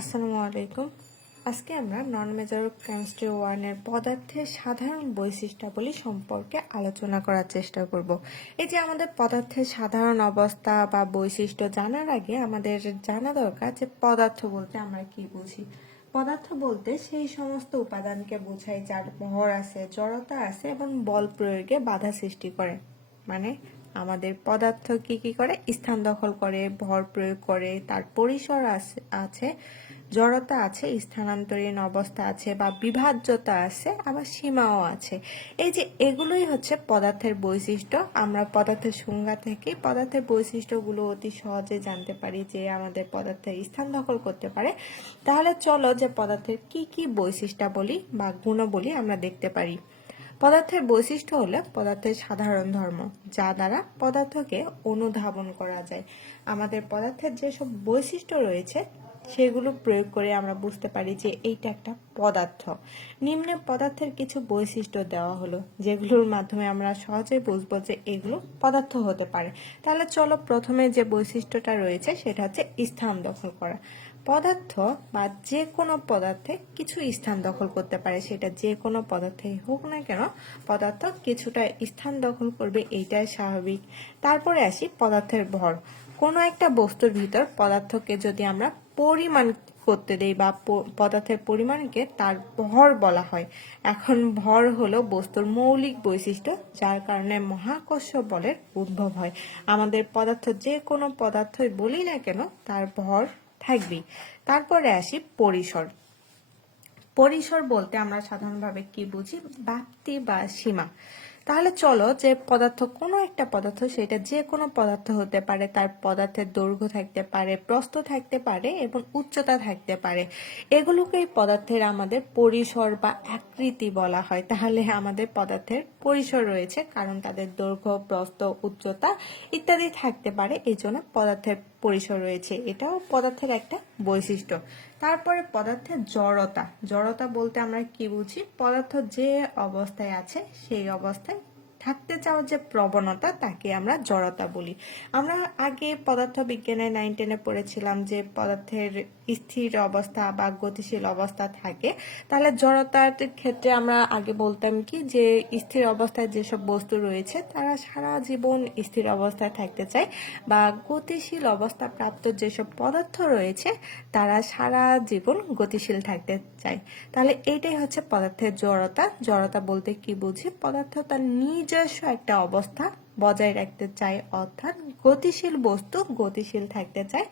আসসালামু আলাইকুম। আজকে আমরা নন মেজর কেমিস্ট্রি 1 এর পদার্থের সাধারণ বৈশিষ্ট্যাবলী সম্পর্কে আলোচনা করার চেষ্টা করব। এই যে আমাদের পদার্থের সাধারণ অবস্থা বা বৈশিষ্ট্য জানার আগে আমাদের জানা দরকার যে পদার্থ বলতে আমরা কি বুঝি। পদার্থ বলতে সেই সমস্ত উপাদানকে বোঝায় যার ভর আছে, জড়তা আছে এবং বল প্রয়োগে বাধা সৃষ্টি করে। মানে আমাদের পদার্থ কি কি করে? স্থান দখল করে, ভর প্রয়োগ করে, তার পরিসর আছে, জড়তা আছে, স্থানান্তরীণ অবস্থা আছে বা বিভাজ্যতা আছে, আবার সীমাও আছে। এই যে এগুলোই হচ্ছে পদার্থের বৈশিষ্ট্য। আমরা পদার্থের সংজ্ঞা থেকে পদার্থের বৈশিষ্ট্যগুলো অতি সহজে জানতে পারি যে আমাদের পদার্থের স্থান দখল করতে পারে। তাহলে চলো যে পদার্থের কি কি বৈশিষ্ট্যাবলী বা গুণাবলী আমরা দেখতে পারি। পদার্থের বৈশিষ্ট্য হলো পদার্থের সাধারণ ধর্ম, যা দ্বারা পদার্থকে অনুধাবন করা যায়। আমাদের পদার্থের যেসব বৈশিষ্ট্য রয়েছে সেগুলো প্রয়োগ করে আমরা বুঝতে পারি যে এইটা একটা পদার্থ। নিম্নে পদার্থের কিছু বৈশিষ্ট্য দেওয়া হলো, যেগুলোর মাধ্যমে আমরা সহজেই বুঝবো যে এগুলো পদার্থ হতে পারে। তাহলে চলো প্রথমে যে বৈশিষ্ট্যটা রয়েছে সেটা হচ্ছে স্থান দখল করা। পদার্থ বা যে কোনো পদার্থে কিছু স্থান দখল করতে পারে, সেটা যে কোনো পদার্থেই হোক না কেন পদার্থ কিছুটা স্থান দখল করবে, এইটাই স্বাভাবিক। তারপরে আসি পদার্থের ভর। কোনো একটা বস্তুর ভিতর পদার্থকে যদি আমরা পরিমাণ করতে দেই বা পদার্থের পরিমাণকে তার ভর বলা হয়। এখন ভর হলো বস্তুর মৌলিক বৈশিষ্ট্য, যার কারণে মহাকর্ষ বলের উদ্ভব হয়। আমাদের পদার্থ যে কোনো পদার্থই বলি না কেন তার ভর থাকবেই। তারপরে আসি পরিসর। পরিসর বলতে আমরা সাধারণভাবে কি বুঝি? ব্যাপ্তি বা সীমা। তাহলে চলো যে পদার্থ, কোনো একটা পদার্থ, সেটা যে কোনো পদার্থ হতে পারে, তার পদার্থের দৈর্ঘ্য থাকতে পারে, প্রস্থ থাকতে পারে এবং উচ্চতা থাকতে পারে। এগুলোকেই পদার্থের আমাদের পরিসর বা আকৃতি বলা হয়। তাহলে আমাদের পদার্থের পরিসর রয়েছে, কারণ তাদের দৈর্ঘ্য, প্রস্থ, উচ্চতা ইত্যাদি থাকতে পারে, এই জন্য পদার্থের পরিসর রয়েছে। এটাও পদার্থের একটা বৈশিষ্ট্য। তারপরে পদার্থের জড়তা। জড়তা বলতে আমরা কি বুঝি? পদার্থ যে অবস্থায় আছে সেই অবস্থায় থাকতে চাওয়ার যে প্রবণতা, তাকে আমরা জড়তা বলি। আমরা আগে পদার্থ বিজ্ঞানে 9-10-এ পড়েছিলাম যে পদার্থের স্থির অবস্থা বা গতিশীল অবস্থা থাকে। তাহলে জড়তার ক্ষেত্রে আমরা আগে বলতাম কি যে স্থির অবস্থায় যেসব বস্তু রয়েছে তারা সারা জীবন স্থির অবস্থায় থাকতে চায়, বা গতিশীল অবস্থা প্রাপ্ত যেসব পদার্থ রয়েছে তারা সারা জীবন গতিশীল থাকতে চায়। তাহলে এইটাই হচ্ছে পদার্থের জড়তা। জড়তা বলতে কি বুঝি? পদার্থ তার নিজস্ব একটা অবস্থা বজায় রাখতে চায়, অর্থাৎ গতিশীল বস্তু গতিশীল থাকতে চায়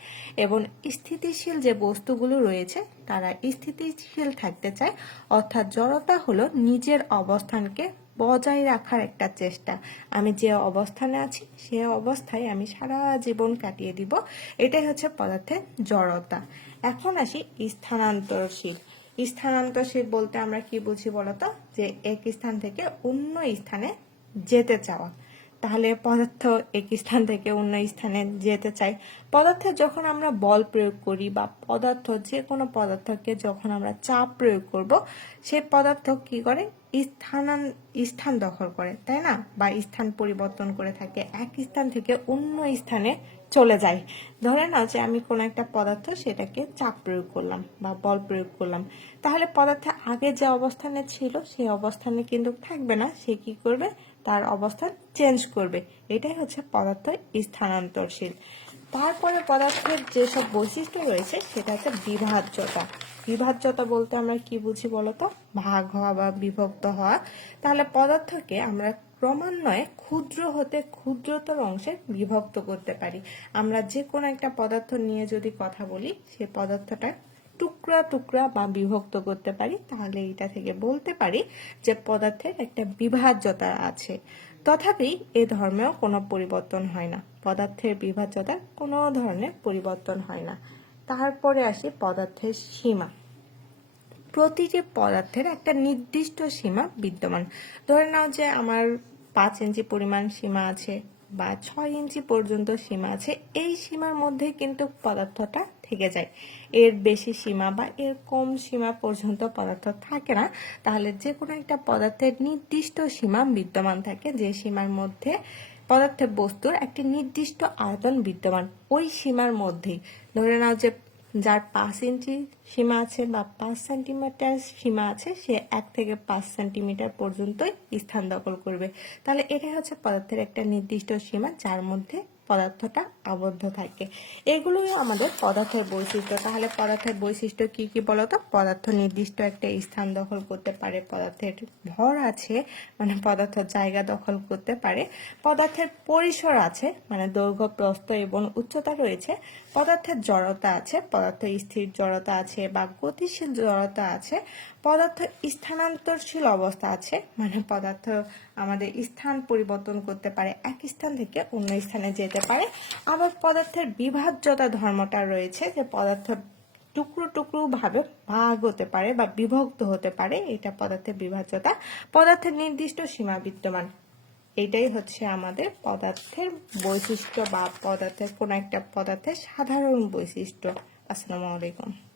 এবং স্থিতিশীল যে বস্তুগুলো রয়েছে তারা স্থিতিশীল থাকতে চায়। অর্থাৎ জড়তা হলো নিজের অবস্থানকে বজায় রাখার একটা চেষ্টা। আমি যে অবস্থানে আছি সে অবস্থায় আমি সারা জীবন কাটিয়ে দিব, এটাই হচ্ছে পদার্থের জড়তা। এখন আসি স্থানান্তরশীল। স্থানান্তরশীল বলতে আমরা কি বুঝি বলতো? যে এক স্থান থেকে অন্য স্থানে যেতে চাওয়া। তাহলে পদার্থ এক স্থান থেকে অন্য স্থানে যেতে চাই। পদার্থে যখন আমরা বল প্রয়োগ করি বা পদার্থ যে কোনো পদার্থকে যখন আমরা চাপ প্রয়োগ করব, সে পদার্থ কি করে? স্থান দখল করে, তাই না? বা স্থান পরিবর্তন করে থাকে, এক স্থান থেকে অন্য স্থানে চলে যায়। ধরে নাও যে আমি কোনো একটা পদার্থ, সেটাকে চাপ প্রয়োগ করলাম বা বল প্রয়োগ করলাম, তাহলে পদার্থ আগে যে অবস্থানে ছিল সেই অবস্থানে কিন্তু থাকবে না, সে কি করবে? তার অবস্থান চেঞ্জ করবে। এটাই হচ্ছে পদার্থ স্থানান্তরশীল। তারপরে পদার্থের যেসব বৈশিষ্ট্য রয়েছে সেটা হচ্ছে বিভাজ্যতা। বিভাজ্যতা বলতে আমরা কি বুঝি বলতো? ভাগ হওয়া বা বিভক্ত হওয়া। তাহলে পদার্থকে আমরা ক্রমান্বয়ে ক্ষুদ্র হতে ক্ষুদ্রতর অংশে বিভক্ত করতে পারি। আমরা যে কোনো একটা পদার্থ নিয়ে যদি কথা বলি, সে পদার্থটা টুকরা টুকরা বা বিভক্ত করতে পারি, তাহলে এটা থেকে বলতে পারি যে পদার্থের একটা বিভাজ্যতা আছে। তথাপি এ ধর্মেও কোনো পরিবর্তন হয় না, পদার্থের বিভাজ্যতার কোনো ধরনের পরিবর্তন হয় না। তারপরে আসি পদার্থের সীমা। প্রতিটি পদার্থের একটা নির্দিষ্ট সীমা বিদ্যমান। ধরে নাও যে আমার 5 ইঞ্চি পরিমাণ সীমা আছে বা 6 ইঞ্চি পর্যন্ত সীমা আছে, এই সীমার মধ্যে কিন্তু পদার্থটা থেকে যায়। এর বেশি সীমা বা এর কম সীমা পর্যন্ত পদার্থ থাকে না। তাহলে যে কোনো একটা পদার্থের নির্দিষ্ট সীমা বিদ্যমান থাকে, যে সীমার মধ্যে পদার্থের বস্তুর একটি নির্দিষ্ট আয়তন বিদ্যমান, ওই সীমার মধ্যেই। ধরে নাও যে যার 5 ইঞ্চি সীমা আছে বা 5 সেন্টিমিটার সীমা আছে সে 1 থেকে 5 সেন্টিমিটার পর্যন্তই স্থান দখল করবে। তাহলে এটাই হচ্ছে পদার্থের একটা নির্দিষ্ট সীমা যার মধ্যে পদার্থটা আবদ্ধ থাকে। এগুলোই আমাদের পদার্থের বৈশিষ্ট্য। তাহলে পদার্থের বৈশিষ্ট্য কি কি বলতো? পদার্থ নির্দিষ্ট একটা স্থান দখল করতে পারে, পদার্থের ভর আছে মানে পদার্থ জায়গা দখল করতে পারে, পদার্থের পরিসর আছে মানে দৈর্ঘ্য প্রস্থ এবং উচ্চতা রয়েছে, পদার্থের জড়তা আছে, পদার্থ স্থির জড়তা আছে বা গতিশীল জড়তা আছে, পদার্থ স্থানান্তরশীল অবস্থা আছে মানে পদার্থ আমাদের স্থান পরিবর্তন করতে পারে, এক স্থান থেকে অন্য স্থানে যেতে পারে। আবার পদার্থের বিভাজ্যতা ধর্মটা রয়েছে যে পদার্থ টুকরো টুকরো ভাবে ভাগ হতে পারে বা বিভক্ত হতে পারে, এটা পদার্থের বিভাজ্যতা। পদার্থের নির্দিষ্ট সীমা বিদ্যমান। এটাই হচ্ছে আমাদের পদার্থের বৈশিষ্ট্য বা পদার্থের কোনো একটা পদার্থের সাধারণ বৈশিষ্ট্য। আসসালামু আলাইকুম।